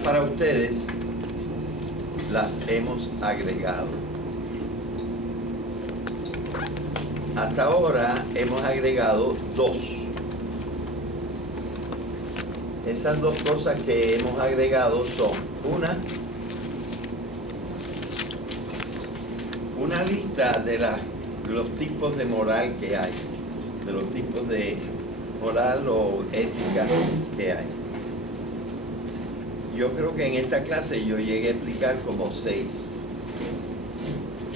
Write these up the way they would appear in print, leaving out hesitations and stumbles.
páginas para ustedes las hemos agregado. Hasta ahora hemos agregado 2. Esas 2 cosas que hemos agregado son una lista de los tipos de moral que hay, de los tipos de moral o ética que hay. Yo creo que en esta clase yo llegué a explicar como 6,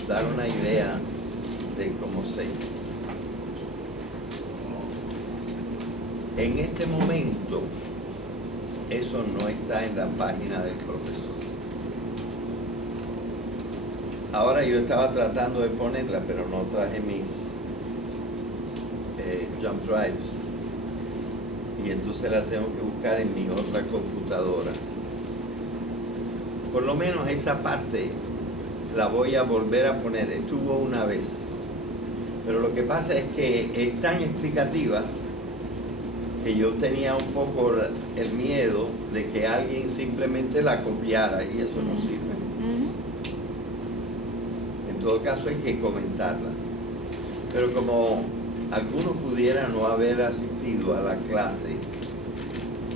dar una idea de como 6. En este momento eso no está en la página del profesor. Ahora yo estaba tratando de ponerla, pero no traje mis jump drives. Y entonces la tengo que buscar en mi otra computadora. Por lo menos esa parte la voy a volver a poner. Estuvo una vez. Pero lo que pasa es que es tan explicativa que yo tenía un poco el miedo de que alguien simplemente la copiara y eso no sirve. En todo caso hay que comentarla. Pero como algunos pudieran no haber asistido a la clase,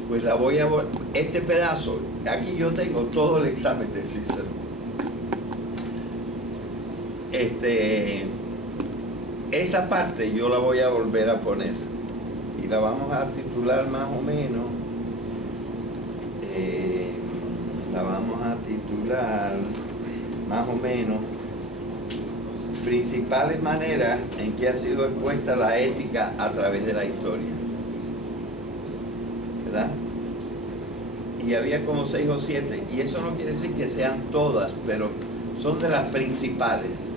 pues la voy a... Este pedazo, aquí yo tengo todo el examen de Cícero. Esa parte yo la voy a volver a poner. Y la vamos a titular más o menos. La vamos a titular más o menos principales maneras en que ha sido expuesta la ética a través de la historia, ¿verdad? Y había como 6 o 7, y eso no quiere decir que sean todas, pero son de las principales.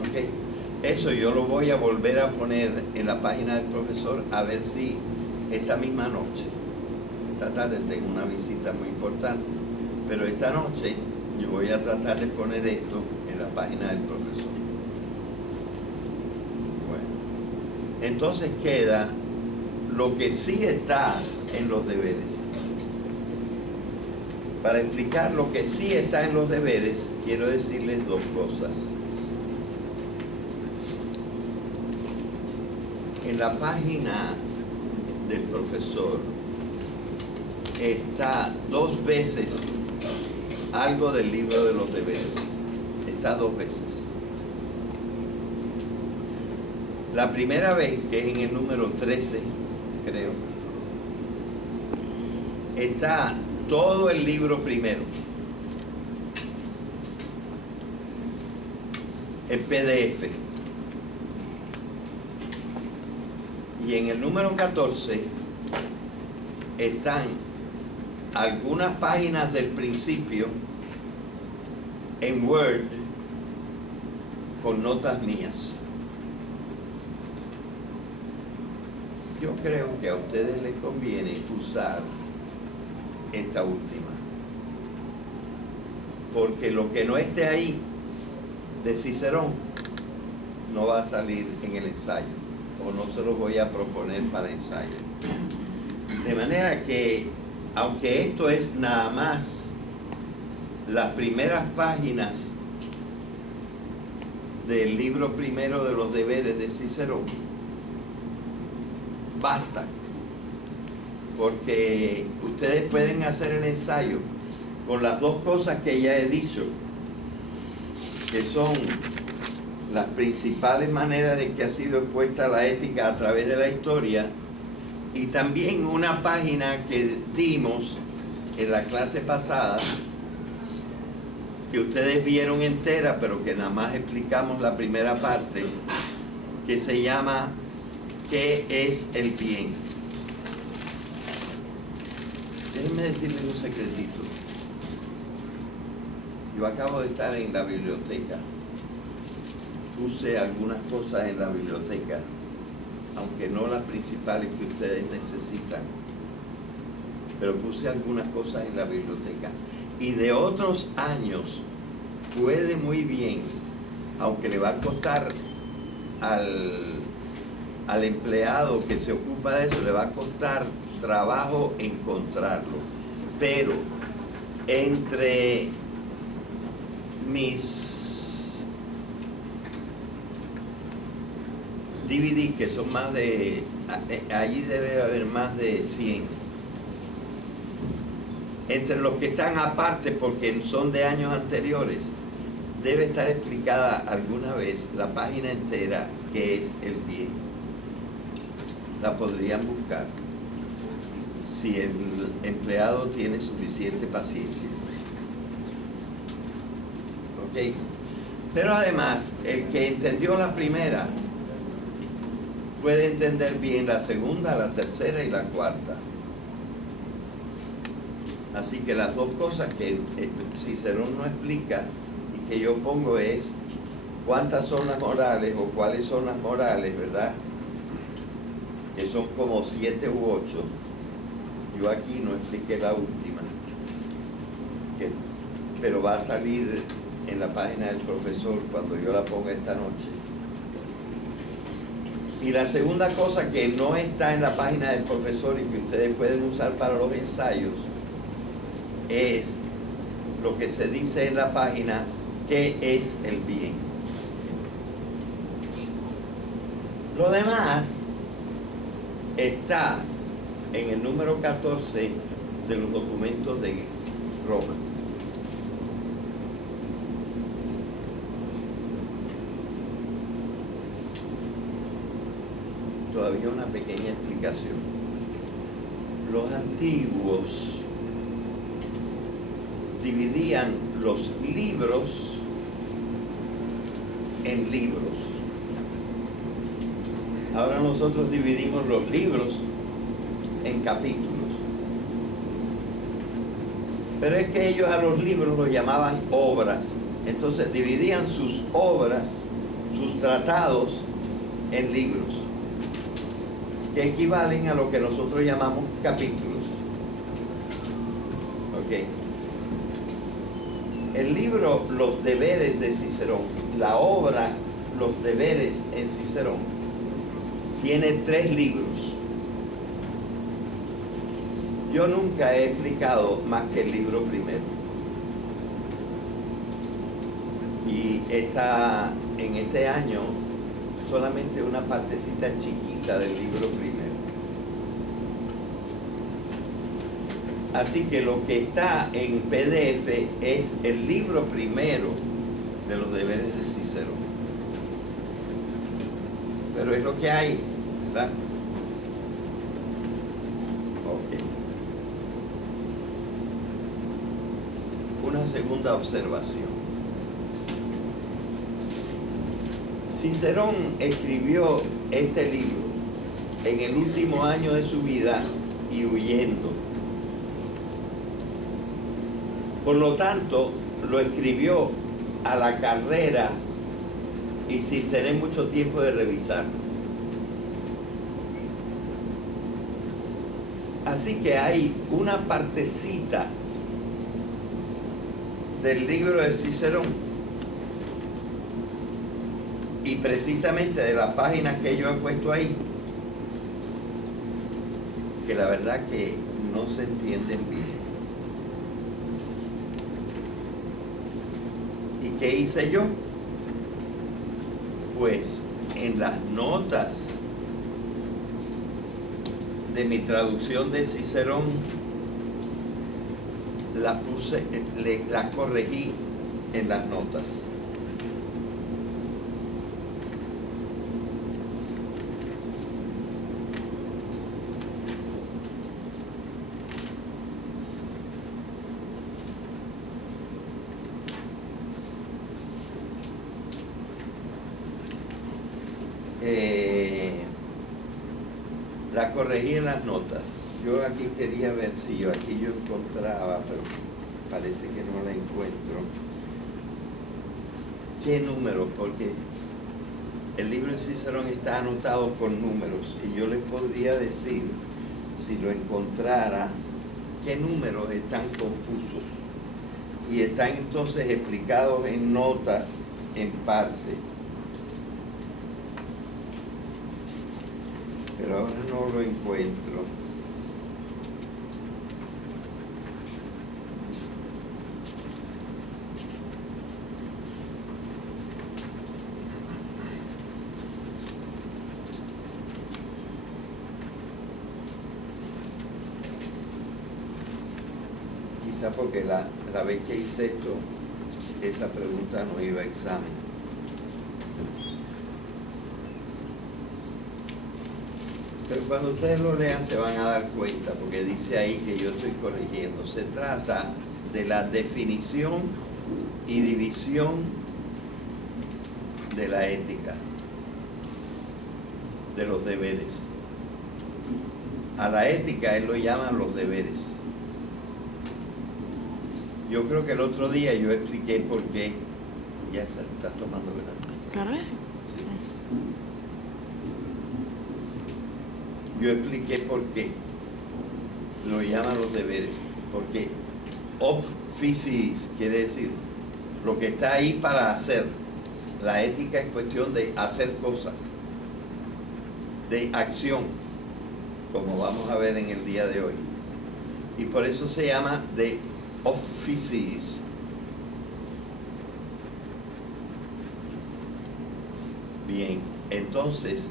¿Ok? Eso yo lo voy a volver a poner en la página del profesor, a ver si esta misma noche, esta tarde tengo una visita muy importante, pero esta noche yo voy a tratar de poner esto en la página del profesor. Bueno, entonces queda lo que sí está en los deberes. Para explicar lo que sí está en los deberes, quiero decirles 2 cosas. En la página del profesor está 2 veces algo del libro de los deberes. Está 2 veces. La primera vez, que es en el número 13, creo, está todo el libro primero, en PDF. Y en el número 14 están algunas páginas del principio en Word con notas mías. Yo creo que a ustedes les conviene usar esta última, porque lo que no esté ahí de Cicerón no va a salir en el ensayo, o no se lo voy a proponer para ensayo. De manera que, aunque esto es nada más las primeras páginas del libro primero de los deberes de Cicerón, basta, porque ustedes pueden hacer el ensayo con las 2 cosas que ya he dicho, que son las principales maneras de que ha sido expuesta la ética a través de la historia, y también una página que dimos en la clase pasada, que ustedes vieron entera, pero que nada más explicamos la primera parte, que se llama ¿qué es el bien? Déjenme decirles un secretito. Yo acabo de estar en la biblioteca. Puse algunas cosas en la biblioteca, aunque no las principales que ustedes necesitan, pero puse algunas cosas en la biblioteca. Y de otros años puede muy bien, aunque le va a costar al empleado que se ocupa de eso, le va a costar trabajo encontrarlo. Pero entre mis DVD, que son más de, allí debe haber más de 100, entre los que están aparte porque son de años anteriores, debe estar explicada alguna vez la página entera que es el bien. La podrían buscar si el empleado tiene suficiente paciencia. ¿Ok? Pero además, el que entendió la primera puede entender bien la segunda, la tercera y la cuarta. Así que las dos cosas que Cicerón no explica y que yo pongo es cuántas son las morales o cuáles son las morales, ¿verdad? Que son como 7 u 8. Yo aquí no expliqué la última, pero va a salir en la página del profesor cuando yo la ponga esta noche. Y la segunda cosa que no está en la página del profesor y que ustedes pueden usar para los ensayos es lo que se dice en la página, ¿qué es el bien? Lo demás está en el número 14 de los documentos de Roma. Todavía una pequeña explicación. Los antiguos dividían los libros en libros. Ahora nosotros dividimos los libros en capítulos. Pero es que ellos a los libros los llamaban obras. Entonces dividían sus obras, sus tratados, en libros, que equivalen a lo que nosotros llamamos capítulos. ¿Ok? El libro Los Deberes de Cicerón, la obra Los Deberes en Cicerón, tiene 3 libros. Yo nunca he explicado más que el libro primero. Y está en este año solamente una partecita chiquita del libro primero. Así que lo que está en PDF es el libro primero de los deberes de Cicerón. Pero es lo que hay, ¿verdad? Ok. Una segunda observación. Cicerón escribió este libro en el último año de su vida y huyendo. Por lo tanto, lo escribió a la carrera y sin tener mucho tiempo de revisarlo. Así que hay una partecita del libro de Cicerón y precisamente de las páginas que yo he puesto ahí, que la verdad que no se entienden bien. ¿Y qué hice yo? Pues en las notas de mi traducción de Cicerón las puse, las corregí en las notas. La corregí en las notas. Yo aquí quería ver si yo encontraba, pero parece que no la encuentro. ¿Qué número? Porque el libro de Cicerón está anotado con números y yo les podría decir, si lo encontrara, qué números están confusos y están entonces explicados en notas en parte. Pero ahora no lo encuentro. quizá porque la vez que hice esto, esa pregunta no iba a examen. Pero cuando ustedes lo lean se van a dar cuenta, porque dice ahí que yo estoy corrigiendo. Se trata de la definición y división de la ética, de los deberes. A la ética él lo llaman los deberes. Yo creo que el otro día yo expliqué por qué. Ya estás tomando, ¿verdad? Claro que sí. Yo expliqué por qué lo llaman los deberes. Porque officis quiere decir lo que está ahí para hacer. La ética es cuestión de hacer cosas, de acción, como vamos a ver en el día de hoy. Y por eso se llama de officis. Bien, entonces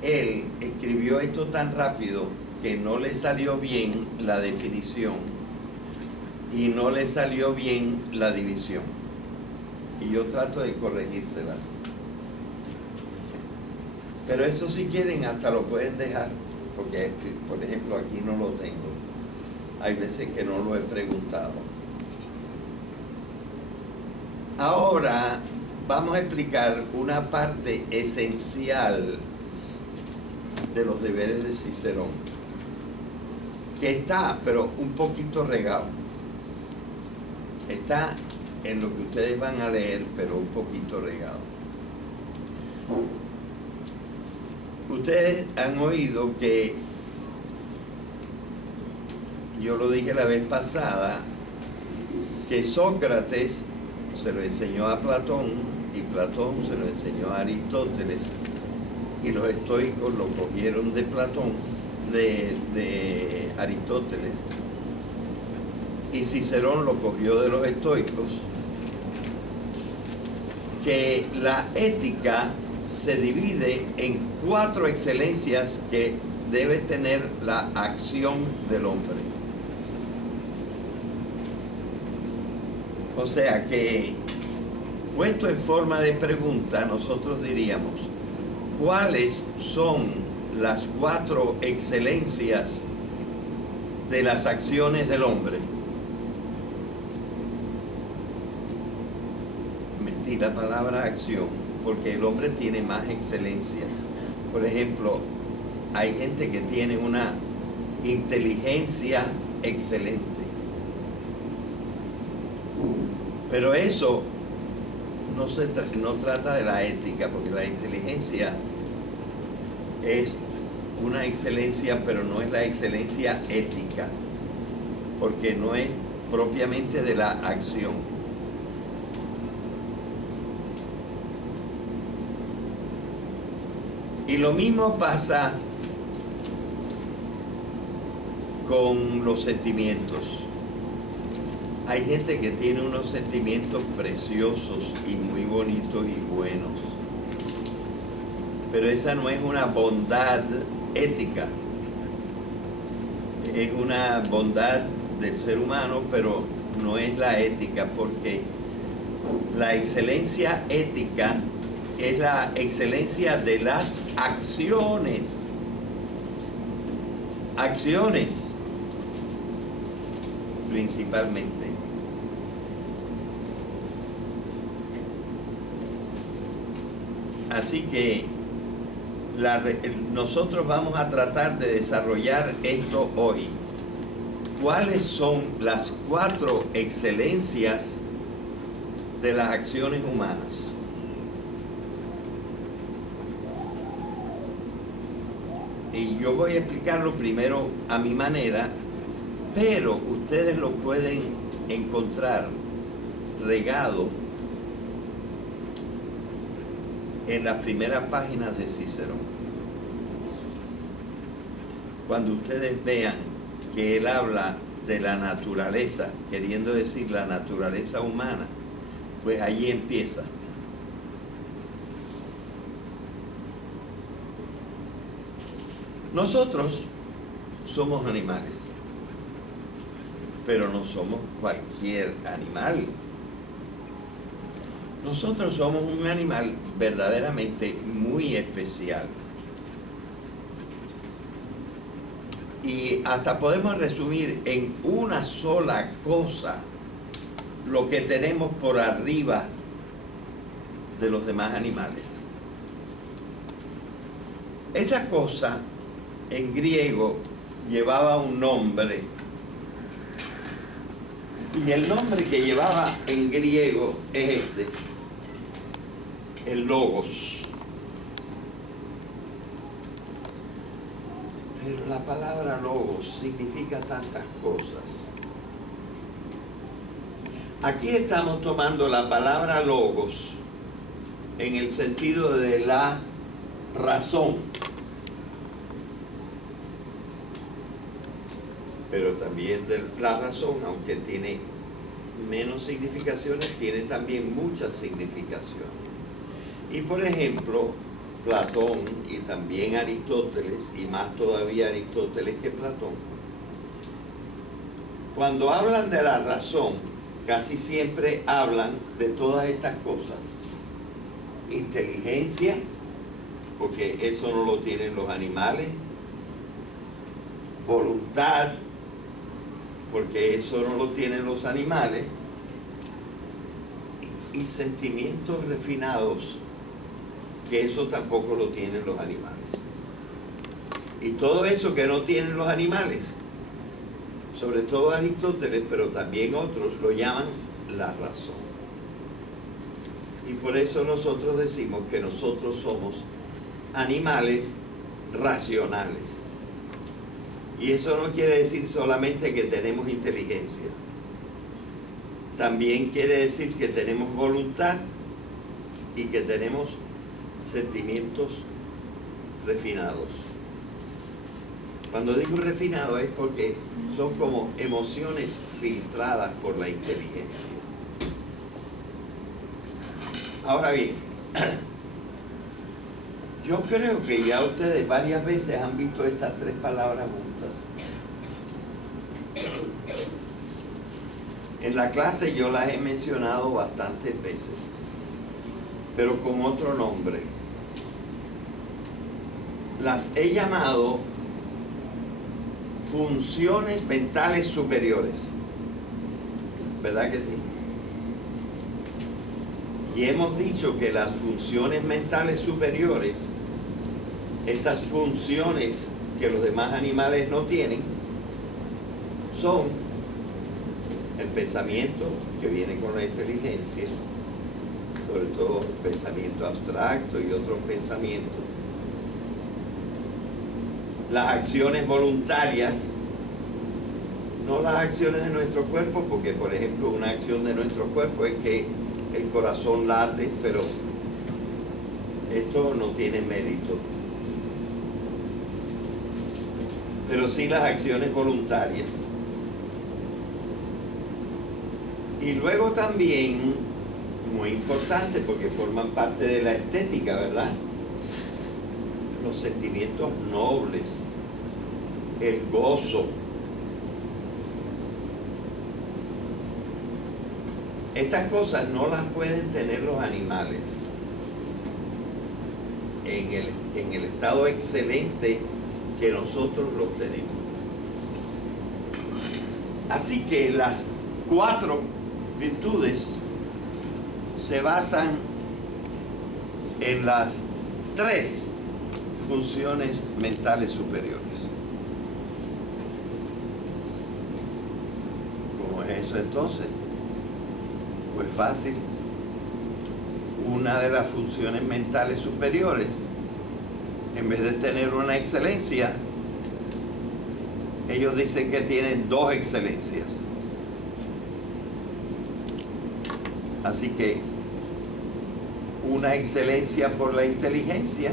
él escribió esto tan rápido que no le salió bien la definición y no le salió bien la división. Y yo trato de corregírselas. Pero eso si quieren hasta lo pueden dejar, porque por ejemplo aquí no lo tengo. Hay veces que no lo he preguntado. Ahora vamos a explicar una parte esencial de los deberes de Cicerón, que está, pero un poquito regado. Está en lo que ustedes van a leer, pero un poquito regado. Ustedes han oído que, yo lo dije la vez pasada, que Sócrates se lo enseñó a Platón y Platón se lo enseñó a Aristóteles y los estoicos lo cogieron de Platón, de Aristóteles, y Cicerón lo cogió de los estoicos, que la ética se divide en 4 excelencias que debe tener la acción del hombre. O sea que, puesto en forma de pregunta, nosotros diríamos, ¿cuáles son las 4 excelencias de las acciones del hombre? Metí la palabra acción, porque el hombre tiene más excelencia. Por ejemplo, hay gente que tiene una inteligencia excelente. Pero eso no trata de la ética, porque la inteligencia es una excelencia, pero no es la excelencia ética, porque no es propiamente de la acción. Y lo mismo pasa con los sentimientos. Hay gente que tiene unos sentimientos preciosos y muy bonitos y buenos, pero esa no es una bondad ética, es una bondad del ser humano, pero no es la ética, porque la excelencia ética es la excelencia de las acciones. Acciones, principalmente. Así que nosotros vamos a tratar de desarrollar esto hoy. ¿Cuáles son las 4 excelencias de las acciones humanas? Y yo voy a explicarlo primero a mi manera, pero ustedes lo pueden encontrar regado en las primeras páginas de Cicerón. Cuando ustedes vean que él habla de la naturaleza, queriendo decir la naturaleza humana, pues allí empieza. Nosotros somos animales. pero no somos cualquier animal. Nosotros somos un animal verdaderamente muy especial. Y hasta podemos resumir en una sola cosa lo que tenemos por arriba de los demás animales. Esa cosa en griego llevaba un nombre. Y el nombre que llevaba en griego es este, el logos. Pero la palabra logos significa tantas cosas. Aquí estamos tomando la palabra logos en el sentido de la razón. Pero también de la razón, aunque tiene menos significaciones, tiene también muchas significaciones. Y por ejemplo, Platón y también Aristóteles, y más todavía Aristóteles que Platón, cuando hablan de la razón, casi siempre hablan de todas estas cosas. Inteligencia, porque eso no lo tienen los animales. Voluntad, porque eso no lo tienen los animales. Y sentimientos refinados, que eso tampoco lo tienen los animales. Y todo eso que no tienen los animales, sobre todo Aristóteles, pero también otros, lo llaman la razón. Y por eso nosotros decimos que nosotros somos animales racionales. Y eso no quiere decir solamente que tenemos inteligencia. También quiere decir que tenemos voluntad y que tenemos sentimientos refinados. Cuando digo refinado es porque son como emociones filtradas por la inteligencia. Ahora bien, yo creo que ya ustedes varias veces han visto estas tres palabras juntas. En la clase yo las he mencionado bastantes veces, pero con otro nombre. Las he llamado funciones mentales superiores. ¿Verdad que sí? Y hemos dicho que las funciones mentales superiores, esas funciones que los demás animales no tienen, son el pensamiento que viene con la inteligencia, sobre todo el pensamiento abstracto y otros pensamientos. Las acciones voluntarias, no las acciones de nuestro cuerpo, porque por ejemplo una acción de nuestro cuerpo es que el corazón late, pero esto no tiene mérito. Pero sí las acciones voluntarias. Y luego también, muy importante porque forman parte de la estética, ¿verdad? Los sentimientos nobles, el gozo. Estas cosas no las pueden tener los animales en el estado excelente que nosotros los tenemos. Así que las 4 virtudes se basan en las 3 funciones mentales superiores. ¿Cómo es eso entonces? Pues fácil. Una de las funciones mentales superiores, en vez de tener una excelencia, ellos dicen que tienen 2 excelencias. Así que una excelencia por la inteligencia,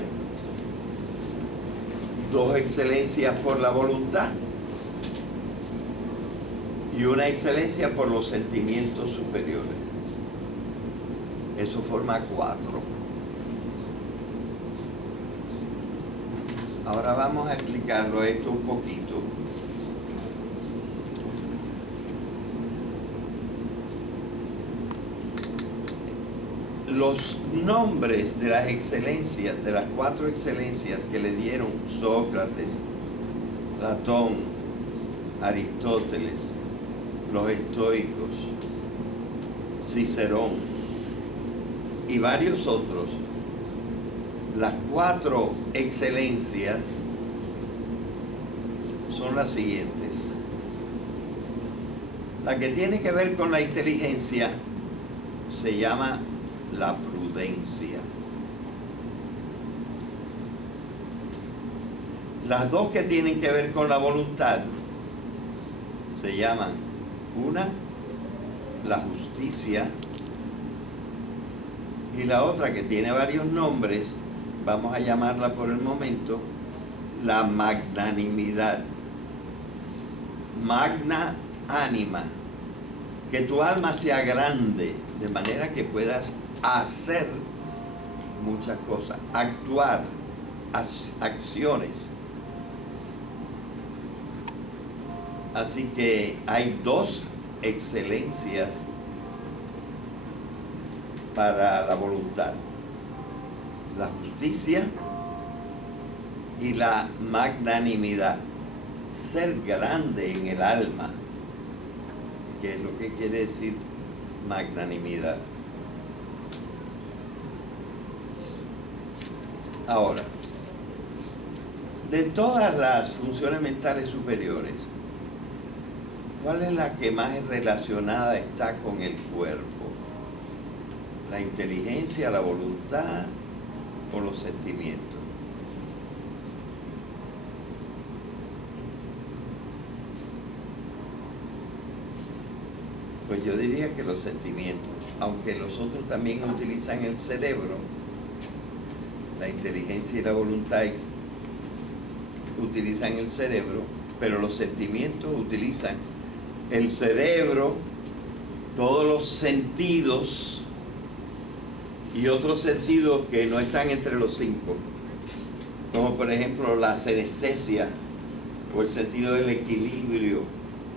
2 excelencias por la voluntad y una excelencia por los sentimientos superiores. Eso forma 4. Ahora vamos a explicarlo esto un poquito. los nombres de las excelencias, de las 4 excelencias que le dieron Sócrates, Platón, Aristóteles, los estoicos, Cicerón y varios otros, las 4 excelencias son las siguientes. La que tiene que ver con la inteligencia se llama la prudencia. Las 2 que tienen que ver con la voluntad se llaman, una, la justicia, y la otra, que tiene varios nombres, vamos a llamarla por el momento la magnanimidad. Magna anima, que tu alma sea grande, de manera que puedas hacer muchas cosas, actuar, acciones. Así que hay 2 excelencias para la voluntad: la justicia y la magnanimidad. Ser grande en el alma, que es lo que quiere decir magnanimidad. Ahora, de todas las funciones mentales superiores, ¿cuál es la que más relacionada está con el cuerpo? ¿La inteligencia, la voluntad o los sentimientos? Pues yo diría que los sentimientos, aunque los otros también utilizan el cerebro, la inteligencia y la voluntad utilizan el cerebro, pero los sentimientos utilizan el cerebro, todos los sentidos y otros sentidos que no están entre los 5, como por ejemplo la senestesia, o el sentido del equilibrio,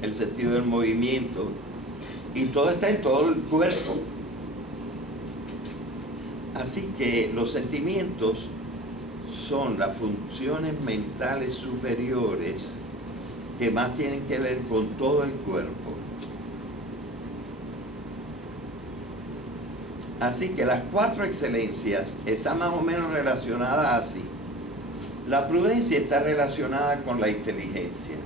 el sentido del movimiento, y todo está en todo el cuerpo. Así que los sentimientos son las funciones mentales superiores que más tienen que ver con todo el cuerpo. Así que las 4 excelencias están más o menos relacionadas así. La prudencia está relacionada con la inteligencia.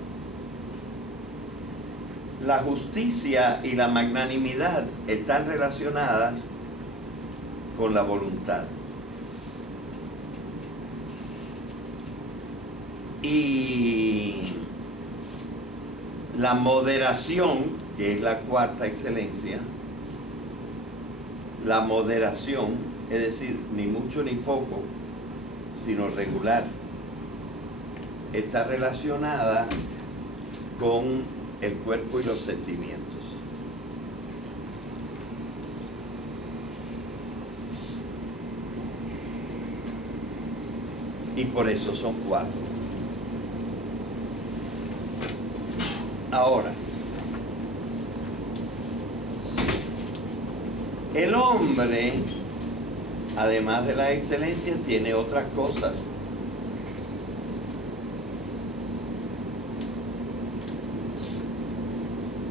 La justicia y la magnanimidad están relacionadas con la voluntad. Y la moderación, que es la 4ª excelencia, la moderación, es decir, ni mucho ni poco, sino regular, está relacionada con el cuerpo y los sentimientos. Y por eso son 4. Ahora, el hombre, además de la excelencia, tiene otras cosas.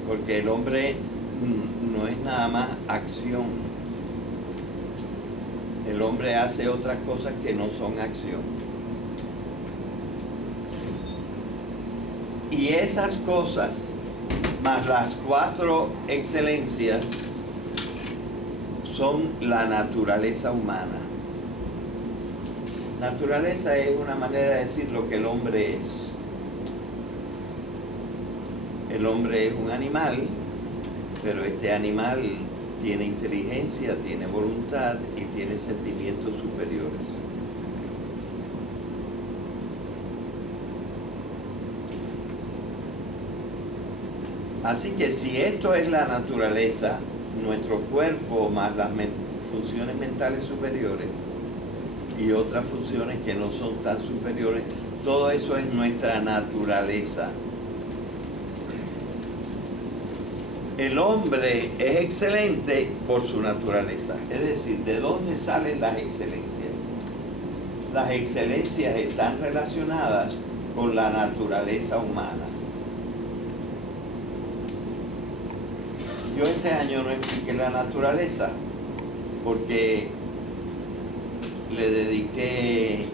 Porque el hombre no es nada más acción. El hombre hace otras cosas que no son acción. Y esas cosas, más las 4 excelencias, son la naturaleza humana. Naturaleza es una manera de decir lo que el hombre es. El hombre es un animal, pero este animal tiene inteligencia, tiene voluntad y tiene sentimientos superiores. Así que si esto es la naturaleza, nuestro cuerpo más las funciones mentales superiores y otras funciones que no son tan superiores, todo eso es nuestra naturaleza. El hombre es excelente por su naturaleza. Es decir, ¿de dónde salen las excelencias? Las excelencias están relacionadas con la naturaleza humana. Yo este año no expliqué la naturaleza porque le dediqué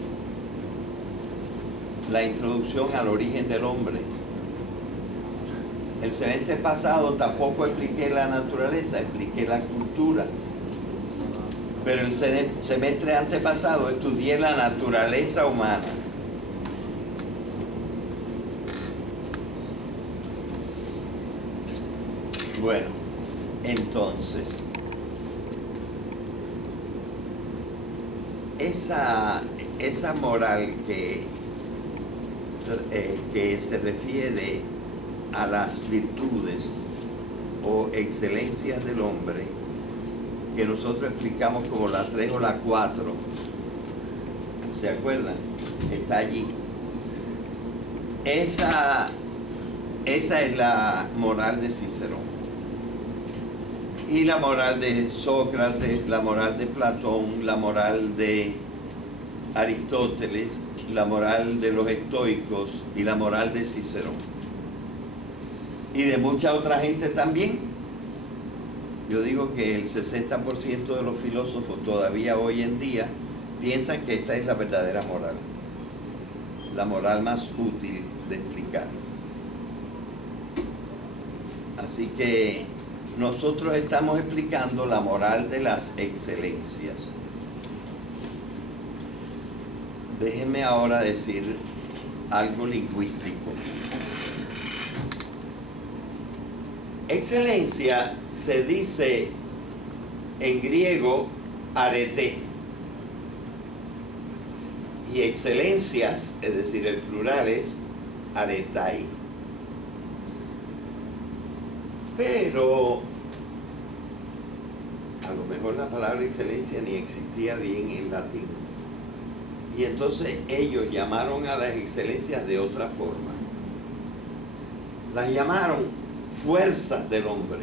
la introducción al origen del hombre. El semestre pasado tampoco expliqué la naturaleza, expliqué la cultura. Pero el semestre antepasado estudié la naturaleza humana. Bueno, entonces, esa moral que se refiere a las virtudes o excelencias del hombre, que nosotros explicamos como la 3 o la 4, ¿se acuerdan? Está allí. Esa es la moral de Cicerón. Y la moral de Sócrates, la moral de Platón, la moral de Aristóteles, la moral de los estoicos y la moral de Cicerón. Y de mucha otra gente también. Yo digo que el 60% de los filósofos todavía hoy en día piensan que esta es la verdadera moral, la moral más útil de explicar. Así que nosotros estamos explicando la moral de las excelencias. Déjenme ahora decir algo lingüístico. Excelencia se dice en griego arete. Y excelencias, es decir, el plural es aretai. Pero a lo mejor la palabra excelencia ni existía bien en latín. Y entonces ellos llamaron a las excelencias de otra forma. Las llamaron fuerzas del hombre.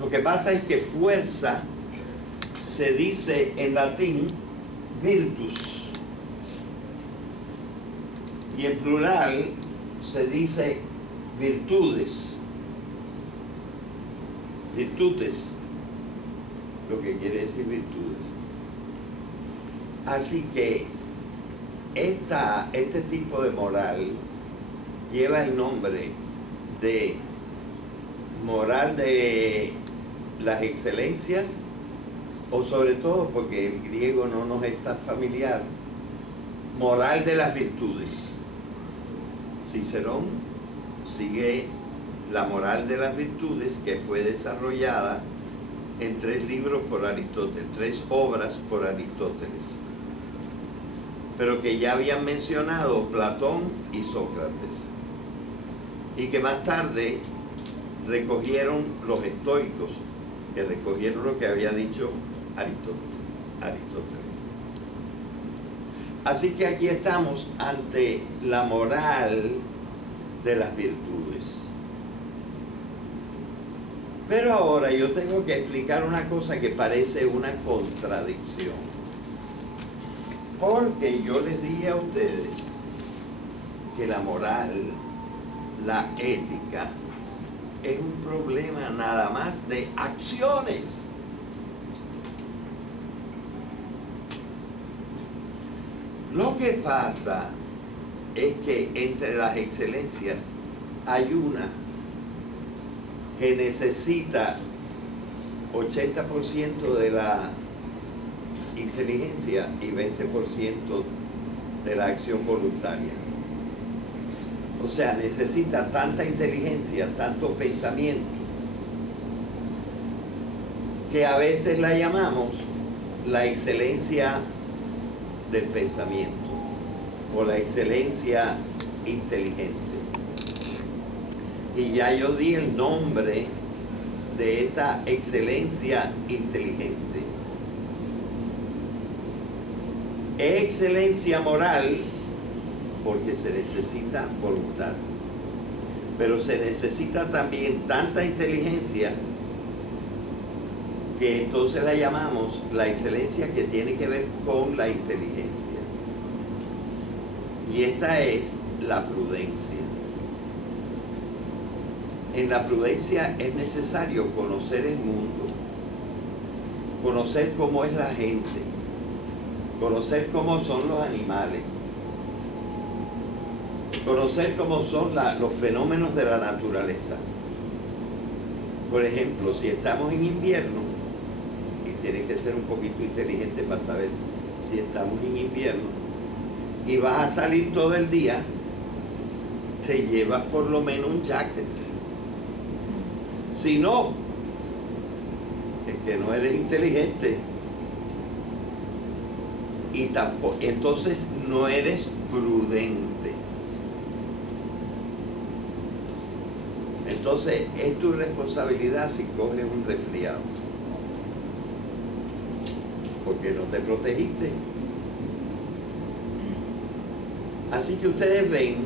Lo que pasa es que fuerza se dice en latín virtus. Y en plural se dice virtudes. Virtudes, lo que quiere decir virtudes. Así que este tipo de moral lleva el nombre de moral de las excelencias, o sobre todo, porque el griego no nos es tan familiar, moral de las virtudes. Cicerón sigue la moral de las virtudes, que fue desarrollada en 3 libros por Aristóteles, 3 obras por Aristóteles, pero que ya habían mencionado Platón y Sócrates, y que más tarde recogieron los estoicos, que recogieron lo que había dicho Aristóteles. Así que aquí estamos ante la moral de las virtudes. Pero ahora yo tengo que explicar una cosa que parece una contradicción. Porque yo les dije a ustedes que la moral, la ética, es un problema nada más de acciones. Lo que pasa es que entre las excelencias hay una que necesita 80% de la inteligencia y 20% de la acción voluntaria. O sea, necesita tanta inteligencia, tanto pensamiento, que a veces la llamamos la excelencia del pensamiento o la excelencia inteligente. Y ya yo di el nombre de esta excelencia inteligente. Excelencia moral, porque se necesita voluntad. Pero se necesita también tanta inteligencia que entonces la llamamos la excelencia que tiene que ver con la inteligencia. Y esta es la prudencia. En la prudencia es necesario conocer el mundo, conocer cómo es la gente, conocer cómo son los animales, conocer cómo son los fenómenos de la naturaleza. Por ejemplo, si estamos en invierno, y tienes que ser un poquito inteligente para saber si estamos en invierno, y vas a salir todo el día, te llevas por lo menos un jacket. Si no, es que no eres inteligente. Y tampoco, entonces no eres prudente. Entonces es tu responsabilidad si coges un resfriado, porque no te protegiste. Así que ustedes ven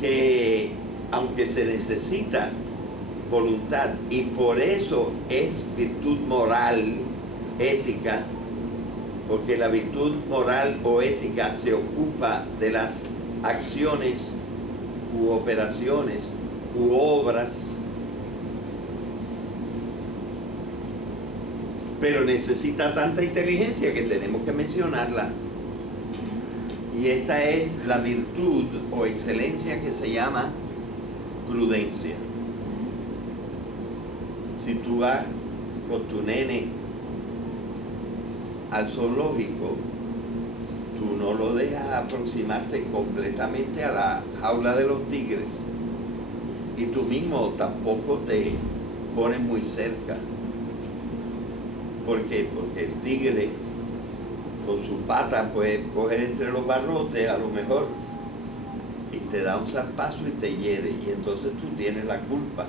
que aunque se necesita voluntad, y por eso es virtud moral, ética, porque la virtud moral o ética se ocupa de las acciones u operaciones u obras, pero necesita tanta inteligencia que tenemos que mencionarla. Y esta es la virtud o excelencia que se llama prudencia. Si tú vas con tu nene al zoológico, tú no lo dejas aproximarse completamente a la jaula de los tigres, y tú mismo tampoco te pones muy cerca. ¿Por qué? Porque el tigre con su pata puede coger entre los barrotes a lo mejor y te da un zarpazo y te hiere, y entonces tú tienes la culpa.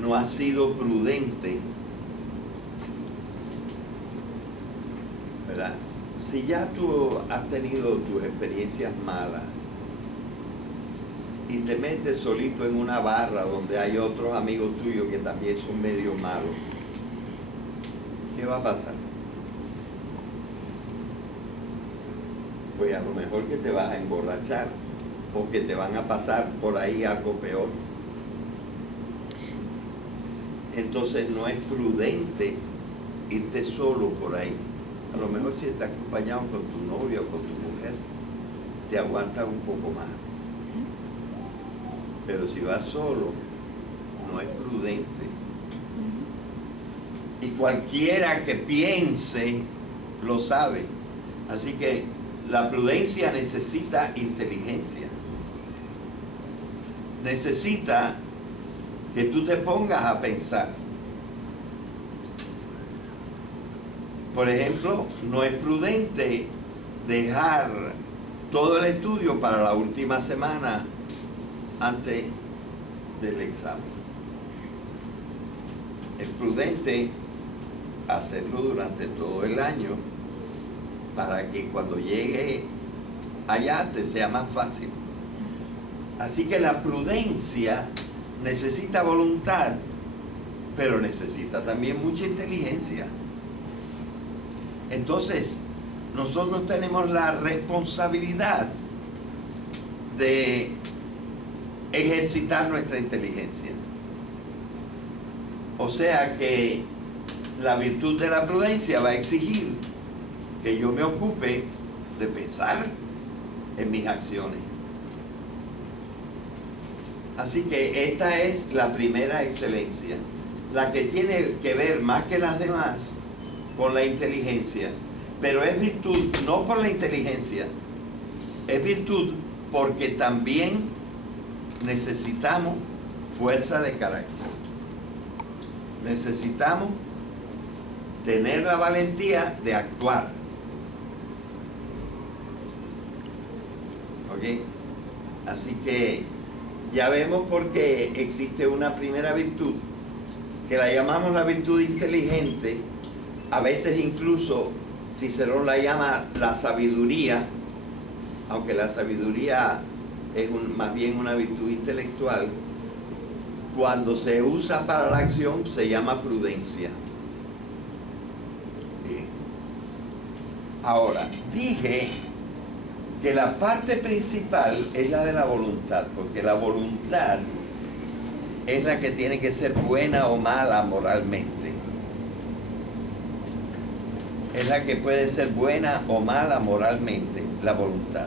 No has sido prudente, ¿verdad? Si ya tú has tenido tus experiencias malas y te metes solito en una barra donde hay otros amigos tuyos que también son medio malos, ¿qué va a pasar? Pues a lo mejor que te vas a emborrachar o que te van a pasar por ahí algo peor. Entonces no es prudente irte solo por ahí. A lo mejor si estás acompañado con tu novio o con tu mujer, te aguantas un poco más. Pero si vas solo, no es prudente. Y cualquiera que piense lo sabe. Así que la prudencia necesita inteligencia. Necesita que tú te pongas a pensar. Por ejemplo, no es prudente dejar todo el estudio para la última semana antes del examen. Es prudente hacerlo durante todo el año para que cuando llegue allá te sea más fácil. Así que la prudencia necesita voluntad, pero necesita también mucha inteligencia. Entonces, nosotros tenemos la responsabilidad de ejercitar nuestra inteligencia. O sea que la virtud de la prudencia va a exigir que yo me ocupe de pensar en mis acciones. Así que esta es la primera excelencia, la que tiene que ver más que las demás con la inteligencia, pero es virtud no por la inteligencia, es virtud porque también necesitamos fuerza de carácter. Necesitamos tener la valentía de actuar. ¿Ok? Así que ya vemos por qué existe una primera virtud, que la llamamos la virtud inteligente. A veces incluso Cicerón la llama la sabiduría, aunque la sabiduría más bien una virtud intelectual. Cuando se usa para la acción se llama prudencia. Bien. Ahora, dije que la parte principal es la de la voluntad, porque la voluntad es la que tiene que ser buena o mala moralmente. Es la que puede ser buena o mala moralmente, la voluntad.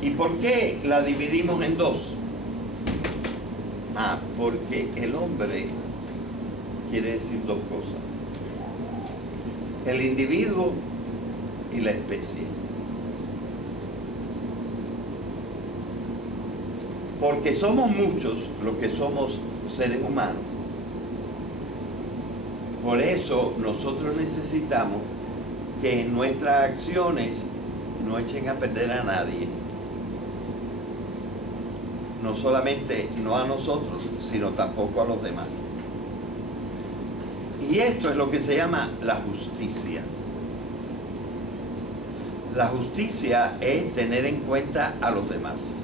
¿Y por qué la dividimos en dos? Porque el hombre quiere decir dos cosas: el individuo y la especie. Porque somos muchos los que somos seres humanos. Por eso nosotros necesitamos que nuestras acciones no echen a perder a nadie. No solamente no a nosotros, sino tampoco a los demás. Y esto es lo que se llama la justicia. La justicia es tener en cuenta a los demás.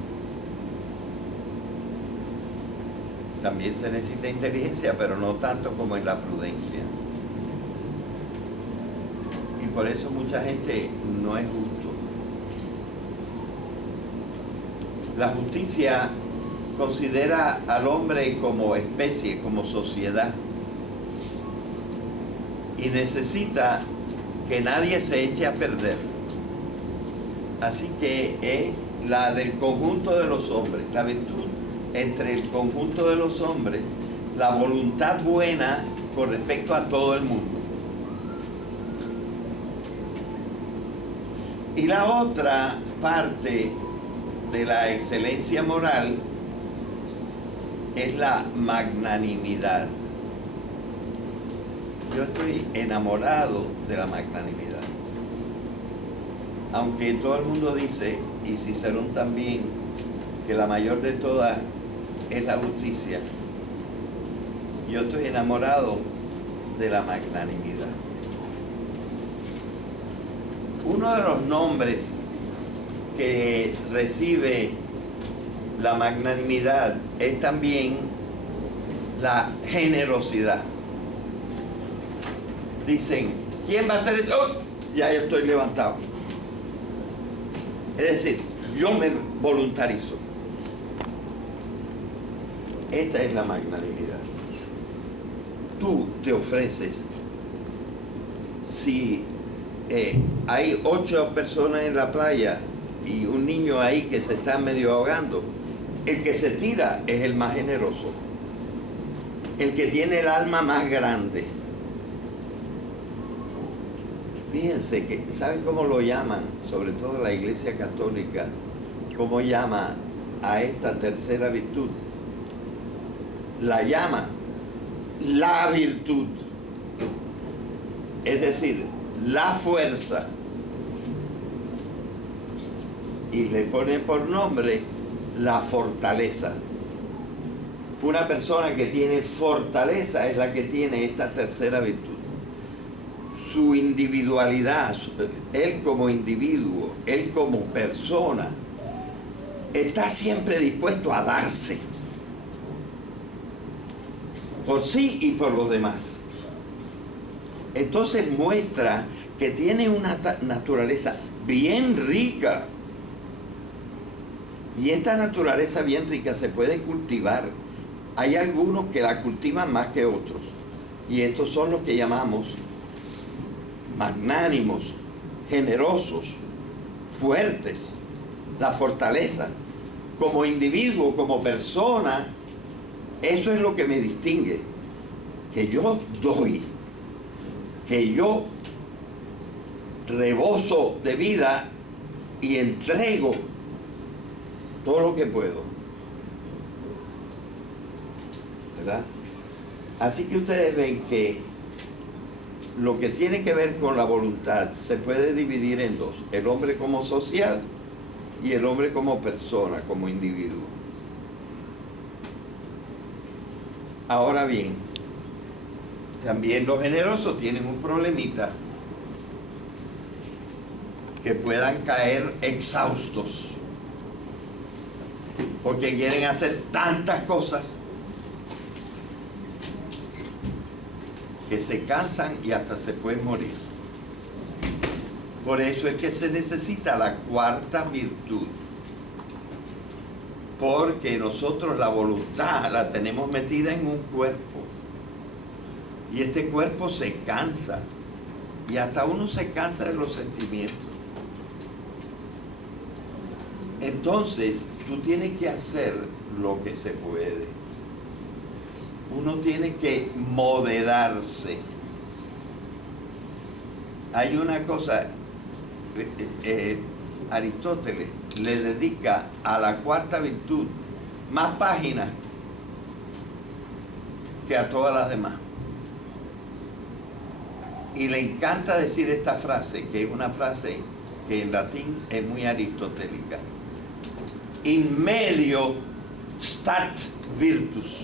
También se necesita inteligencia, pero no tanto como en la prudencia. Y por eso mucha gente no es justo. La justicia considera al hombre como especie, como sociedad. Y necesita que nadie se eche a perder. Así que es la del conjunto de los hombres, la virtud entre el conjunto de los hombres, la voluntad buena con respecto a todo el mundo. Y la otra parte de la excelencia moral es la magnanimidad. Yo estoy enamorado de la magnanimidad. Aunque todo el mundo dice, y Cicerón también, que la mayor de todas es la justicia, yo estoy enamorado de la magnanimidad. Uno de los nombres que recibe la magnanimidad es también la generosidad. Dicen, ¿quién va a hacer esto? ¡Oh! Ya yo estoy levantado. Es decir, yo me voluntarizo. Esta es la magnanimidad. Tú te ofreces. Si hay 8 personas en la playa y un niño ahí que se está medio ahogando, el que se tira es el más generoso, el que tiene el alma más grande. Fíjense que, ¿saben cómo lo llaman? Sobre todo la Iglesia Católica, ¿cómo llama a esta tercera virtud? La llama la virtud. Es decir, la fuerza. Y le pone por nombre la fortaleza. Una persona que tiene fortaleza es la que tiene esta tercera virtud. Su individualidad, él como individuo, él como persona, está siempre dispuesto a darse por sí y por los demás. Entonces muestra que tiene una naturaleza bien rica. Y esta naturaleza bien rica se puede cultivar. Hay algunos que la cultivan más que otros. Y estos son los que llamamos magnánimos, generosos, fuertes. La fortaleza. Como individuo, como persona, eso es lo que me distingue. Que yo doy. Que yo reboso de vida y entrego todo lo que puedo. ¿Verdad? Así que ustedes ven que lo que tiene que ver con la voluntad se puede dividir en dos: el hombre como social y el hombre como persona, como individuo. Ahora bien, también los generosos tienen un problemita: que puedan caer exhaustos. porque quieren hacer tantas cosas que se cansan y hasta se pueden morir. Por eso es que se necesita la cuarta virtud, porque nosotros la voluntad la tenemos metida en un cuerpo y este cuerpo se cansa y hasta uno se cansa de los sentimientos. Entonces tú tienes que hacer lo que se puede. Uno tiene que moderarse. Hay una cosa, Aristóteles le dedica a la cuarta virtud más páginas que a todas las demás. Y le encanta decir esta frase, que es una frase que en latín es muy aristotélica. In medio stat virtus.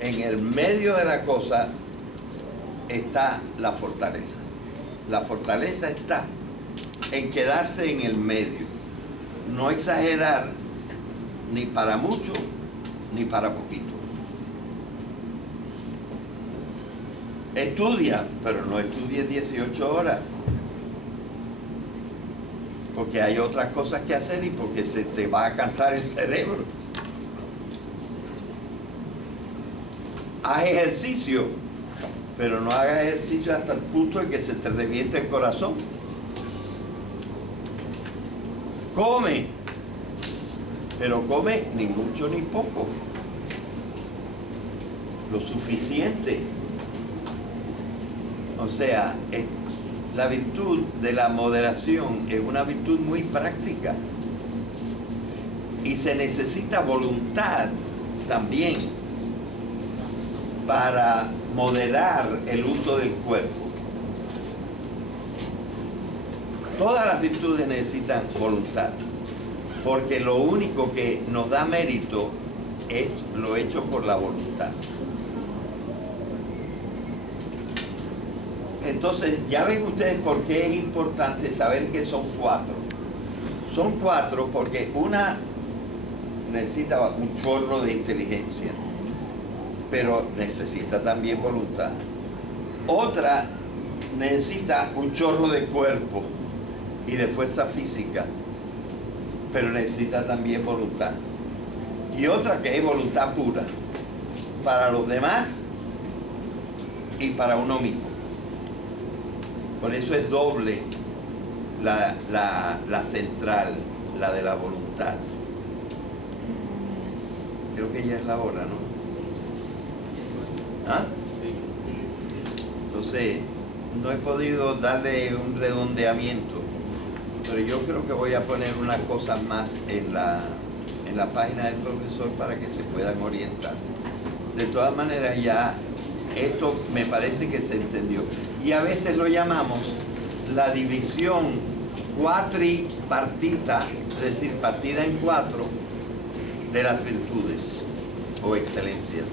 En el medio de la cosa está la fortaleza. La fortaleza está en quedarse en el medio. No exagerar ni para mucho ni para poquito. Estudia, pero no estudies 18 horas. Porque hay otras cosas que hacer y porque se te va a cansar el cerebro. Haz ejercicio, pero no hagas ejercicio hasta el punto de que se te reviente el corazón. Come, pero come ni mucho ni poco, lo suficiente. O sea, la virtud de la moderación es una virtud muy práctica y se necesita voluntad también para moderar el uso del cuerpo. Todas las virtudes necesitan voluntad, porque lo único que nos da mérito es lo hecho por la voluntad. Entonces, ya ven ustedes por qué es importante saber que son cuatro. Son cuatro porque una necesita un chorro de inteligencia, pero necesita también voluntad. Otra necesita un chorro de cuerpo y de fuerza física, pero necesita también voluntad. Y otra que es voluntad pura, para los demás y para uno mismo. Por eso es doble la central, la de la voluntad. Creo que ya es la hora, ¿no? ¿Ah? Entonces, no he podido darle un redondeamiento, pero yo creo que voy a poner una cosa más en la página del profesor para que se puedan orientar. De todas maneras, ya esto me parece que se entendió. Y a veces lo llamamos la división cuatripartita, es decir, partida en cuatro, de las virtudes o excelencias.